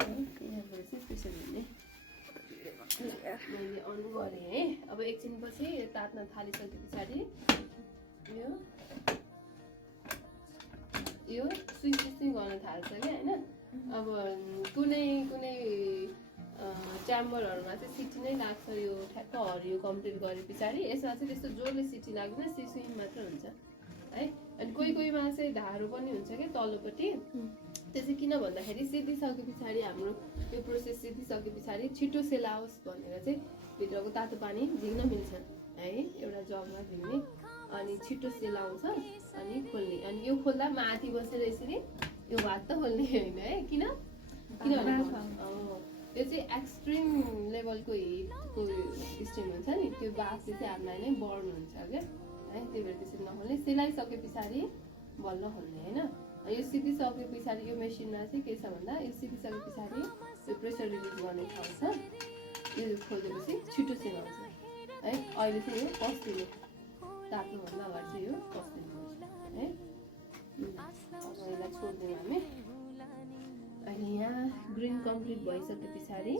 यहाँबाट चाहिँ त्यसरी हुने मैले अन गरेँ है। अब एकछिनपछि तात्न थालिसके पछाडि यो स्विच चाहिँ गर्न थाल्छ क्या होइन। अब कुनै कुनै च्याम्बरहरूमा चाहिँ सिटी नै लाग्छ, यो ठ्याक्क हरियो कम्प्लिट गरे पछाडि। यसमा चाहिँ त्यस्तो जोरले सिटी लाग्दैन, सिसुइङ मात्र हुन्छ है। अनि कोही कोहीमा चाहिँ धारो पनि हुन्छ क्या तल्लोपट्टि। त्यो चाहिँ किन भन्दाखेरि सेकिसके पछाडि हाम्रो यो प्रोसेस सिकिसके पछाडि छिटो सेलाओस् भनेर चाहिँ भित्रको तातो पानी झिक्न मिल्छ है, एउटा जगमा झिक्ने। अनि छिटो सेलाउँछ अनि खोल्ने। अनि यो खोल्दा माथि बसेर यसरी यो भात त खोल्ने होइन है। किनभने यो चाहिँ एक्सट्रिम लेभलको हिटको स्टिम हुन्छ नि, त्यो बाफले चाहिँ हामीलाई नै बर्न हुन्छ क्या है। त्यही भएर त्यसरी नखोल्ने। सेलाइसके पछाडि बल्ल खोल्ने होइन। यो सिकिसके पछाडि यो मेसिनमा चाहिँ के छ भन्दा यो सिकिसके पछाडि यो प्रेसर रिलिज गर्ने ठाउँ छ, यो खोलेपछि छिटो सेलाउँछ है। अहिले चाहिँ यो पस्दिने, ताप्नुभन्दा अगाडि चाहिँ यो पस्दिनुपर्छ है। अब यसलाई छोड्दिउँ हामी। अहिले यहाँ ग्रिन कम्प्लिट भइसके पछाडि